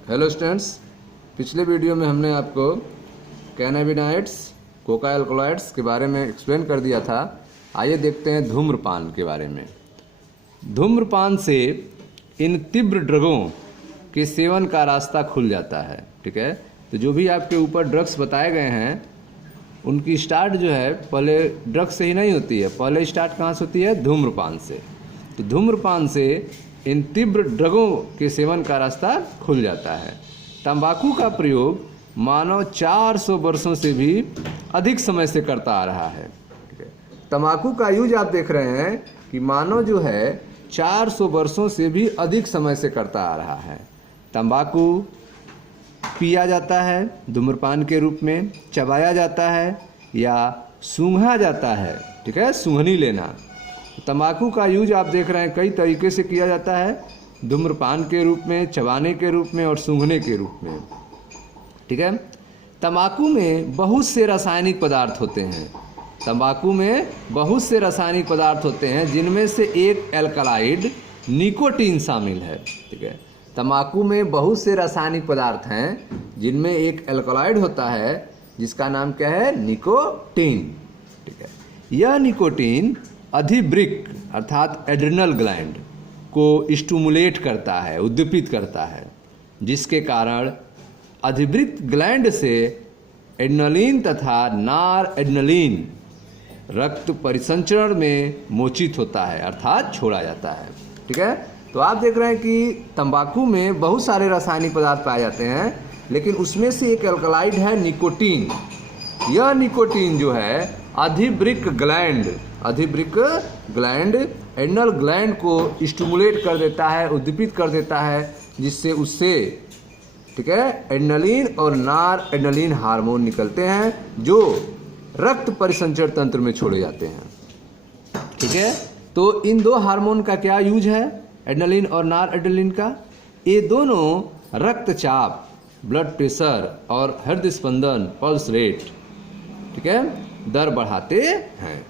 Hello students, पिछले video में हमने आपको कैनाबिनॉइड्स, कोका अल्कलॉइड्स के बारे में एक्सप्लेन कर दिया था। आइए देखते हैं धूम्रपान के बारे में। धूम्रपान से इन तीव्र ड्रगों के सेवन का रास्ता खुल जाता है। ठीक है, तो जो भी आपके ऊपर ड्रग्स बताए गए हैं उनकी स्टार्ट जो है पहले ड्रग्स से ही नहीं होती है, पहले स्टार्ट कहाँ से होती है? धूम्रपान से। तो धूम्रपान से इन तीव्र ड्रगों के सेवन का रास्ता खुल जाता है। तंबाकू का प्रयोग मानव 400 वर्षों से भी अधिक समय से करता आ रहा है। तंबाकू का यूज आप देख रहे हैं कि मानव जो है 400 वर्षों से भी अधिक समय से करता आ रहा है। तंबाकू पिया जाता है धूम्रपान के रूप में, चबाया जाता है या सूंघा जाता है। ठीक है, सूंघनी लेना। तंबाकू का यूज आप देख रहे हैं कई तरीके से किया जाता है, धूम्रपान के रूप में, चबाने के रूप में और सूंघने के रूप में। ठीक है, तंबाकू में बहुत से रासायनिक पदार्थ होते हैं। तंबाकू में बहुत से रासायनिक पदार्थ होते हैं जिनमें से एक एल्कलॉइड निकोटीन शामिल है। ठीक है, तंबाकू में बहुत से रासायनिक पदार्थ हैं जिनमें एक एल्कलॉइड होता है जिसका नाम क्या है? निकोटीन। ठीक है, यह निकोटीन अधिवृक्क अर्थात एड्रिनल ग्लैंड को स्टिमुलेट करता है, उद्दीपित करता है, जिसके कारण अधिवृक्क ग्लैंड से एड्रेनलिन तथा नॉर एड्रेनलिन रक्त परिसंचरण में मोचित होता है अर्थात छोड़ा जाता है। ठीक है, तो आप देख रहे हैं कि तंबाकू में बहुत सारे रासायनिक पदार्थ पाए जाते हैं, लेकिन उसमें से एक एल्कलॉइड है निकोटीन। यह निकोटीन जो है अधिवृक्क ग्लैंड एड्रेनल ग्लैंड को स्टिमुलेट कर देता है, उद्दीपित कर देता है, जिससे उससे ठीक है एड्रेनलिन और नॉर एड्रेनलिन हार्मोन निकलते हैं जो रक्त परिसंचरण तंत्र में छोड़े जाते हैं। ठीक है, तो इन दो हार्मोन का क्या यूज है? एड्रेनलिन और नॉर एड्रेनलिन का। ये दोनों रक्तचाप, ब्लड प्रेशर और हृदय स्पंदन, पल्स रेट, ठीक है, दर बढ़ाते हैं।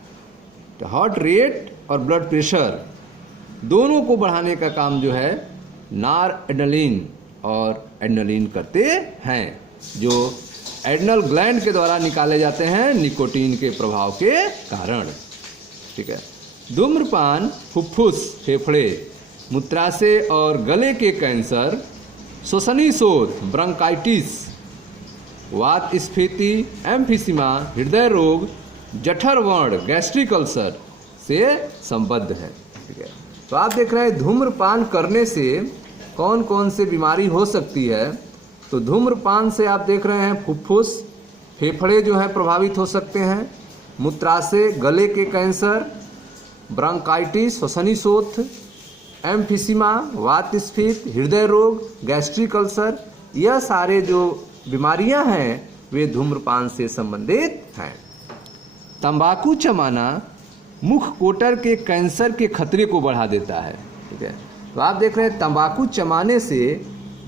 तो हार्ट रेट और ब्लड प्रेशर दोनों को बढ़ाने का काम जो है नॉर एड्रेनलिन और एड्रेनलिन करते हैं, जो एड्रेनल ग्लैंड के द्वारा निकाले जाते हैं निकोटीन के प्रभाव के कारण। ठीक है, धूम्रपान फुफ्फुस, फेफड़े, मूत्राशय और गले के कैंसर, श्वसनी शोथ, ब्रोंकाइटिस, वात स्फीति, एम्फीसिमा, हृदय रोग, जठर व्रण, गैस्ट्रिक अल्सर से संबद्ध है। ठीक है, तो आप देख रहे हैं धूम्रपान करने से कौन कौन से बीमारी हो सकती है। तो धूम्रपान से आप देख रहे हैं फुफ्फुस, फेफड़े जो है प्रभावित हो सकते हैं, मूत्राशय, गले के कैंसर, ब्रोंकाइटिस, श्वसनी शोथ, एम्फीसिमा, वात स्फीति, हृदय रोग, गैस्ट्रिक अल्सर, यह सारे जो बीमारियां हैं वे धूम्रपान से संबंधित हैं। तंबाकू चबाना मुख कोटर के कैंसर के खतरे को बढ़ा देता है। ठीक है, तो आप देख रहे हैं तंबाकू चबाने से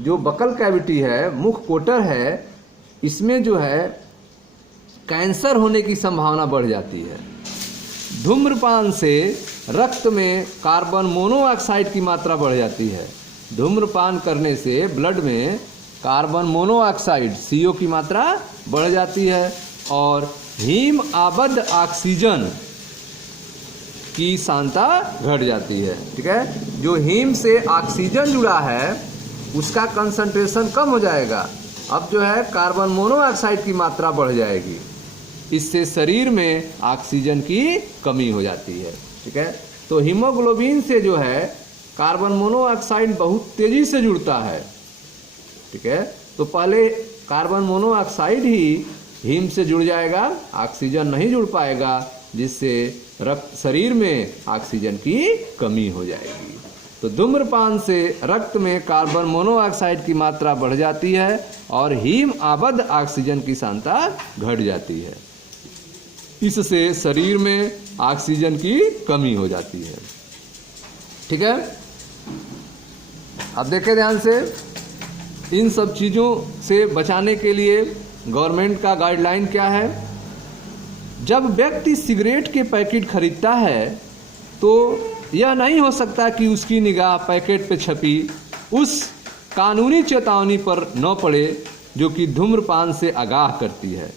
जो बकल कैविटी है, मुख कोटर है, इसमें जो है कैंसर होने की संभावना बढ़ जाती है। धूम्रपान से रक्त में कार्बन मोनोऑक्साइड की मात्रा बढ़ जाती है। धूम्रपान करने से ब्लड में कार्बन मोनोऑक्साइड CO की मात्रा बढ़ जाती है और हीम आबद्ध ऑक्सीजन की सांद्रता घट जाती है। ठीक है, जो हीम से ऑक्सीजन जुड़ा है उसका कंसंट्रेशन कम हो जाएगा। अब जो है कार्बन मोनोऑक्साइड की मात्रा बढ़ जाएगी, इससे शरीर में ऑक्सीजन की कमी हो जाती है। ठीक है, तो हीमोग्लोबिन से जो है कार्बन मोनोऑक्साइड बहुत तेजी से जुड़ता है। ठीक है, तो पहले कार्बन मोनोऑक्साइड ही हीम से जुड़ जाएगा, ऑक्सीजन नहीं जुड़ पाएगा, जिससे रक्त शरीर में ऑक्सीजन की कमी हो जाएगी। तो धूम्रपान से रक्त में कार्बन मोनोऑक्साइड की मात्रा बढ़ जाती है और हीम आबद्ध ऑक्सीजन की सांद्रता घट जाती है, इससे शरीर में ऑक्सीजन की कमी हो जाती है। ठीक है, अब देखें ध्यान से, इन सब चीज़ों से बचाने के लिए गवर्नमेंट का गाइडलाइन क्या है? जब व्यक्ति सिगरेट के पैकेट खरीदता है तो यह नहीं हो सकता कि उसकी निगाह पैकेट पे छपी उस कानूनी चेतावनी पर न पड़े जो कि धूम्रपान से आगाह करती है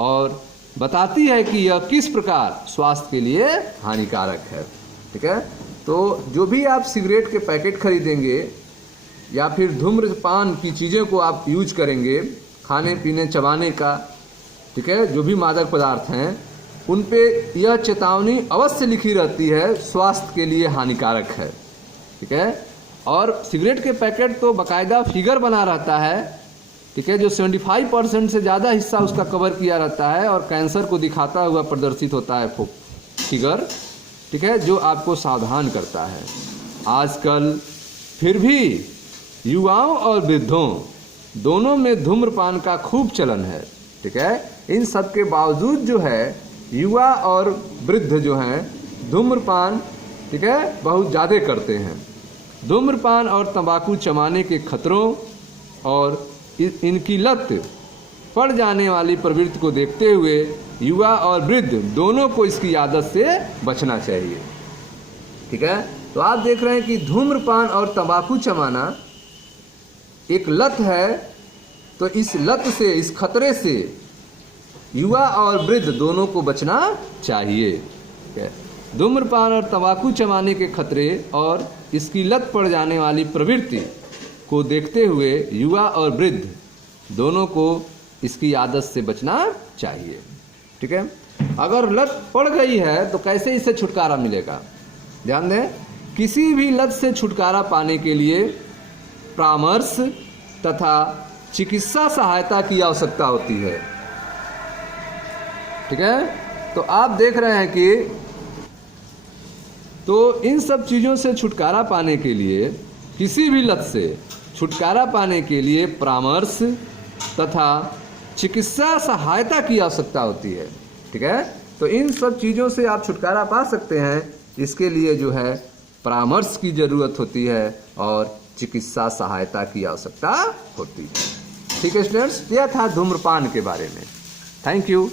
और बताती है कि यह किस प्रकार स्वास्थ्य के लिए हानिकारक है। ठीक है, तो जो भी आप सिगरेट के पैकेट खरीदेंगे या फिर धूम्रपान की चीज़ों को आप यूज करेंगे, खाने पीने चबाने का, ठीक है, जो भी मादक पदार्थ हैं उन पे यह चेतावनी अवश्य लिखी रहती है, स्वास्थ्य के लिए हानिकारक है। ठीक है, और सिगरेट के पैकेट तो बाकायदा फिगर बना रहता है, ठीक है, जो 75% से ज़्यादा हिस्सा उसका कवर किया रहता है और कैंसर को दिखाता हुआ प्रदर्शित होता है फिगर, ठीक है, जो आपको सावधान करता है। आजकल फिर भी युवाओं और वृद्धों दोनों में धूम्रपान का खूब चलन है। ठीक है, इन सब के बावजूद जो है युवा और वृद्ध जो हैं धूम्रपान, ठीक है, बहुत ज़्यादा करते हैं। धूम्रपान और तंबाकू चबाने के खतरों और इनकी लत पड़ जाने वाली प्रवृत्ति को देखते हुए युवा और वृद्ध दोनों को इसकी आदत से बचना चाहिए। ठीक है, तो आप देख रहे हैं कि धूम्रपान और तंबाकू चबाना एक लत है, तो इस लत से, इस खतरे से युवा और वृद्ध दोनों को बचना चाहिए। ठीक है, धूम्रपान और तंबाकू चबाने के खतरे और इसकी लत पड़ जाने वाली प्रवृत्ति को देखते हुए युवा और वृद्ध दोनों को इसकी आदत से बचना चाहिए। ठीक है, अगर लत पड़ गई है तो कैसे इससे छुटकारा मिलेगा? ध्यान दें, किसी भी लत से छुटकारा पाने के लिए परामर्श तथा चिकित्सा सहायता की आवश्यकता होती है। ठीक है, तो आप देख रहे हैं कि तो इन सब चीज़ों से छुटकारा पाने के लिए, किसी भी लत से छुटकारा पाने के लिए परामर्श तथा चिकित्सा सहायता की आवश्यकता होती है। ठीक है, तो इन सब चीज़ों से आप छुटकारा पा सकते हैं, इसके लिए जो है परामर्श की ज़रूरत होती है और चिकित्सा सहायता की आवश्यकता होती है। ठीक है स्टूडेंट्स, यह था धूम्रपान के बारे में। Thank you.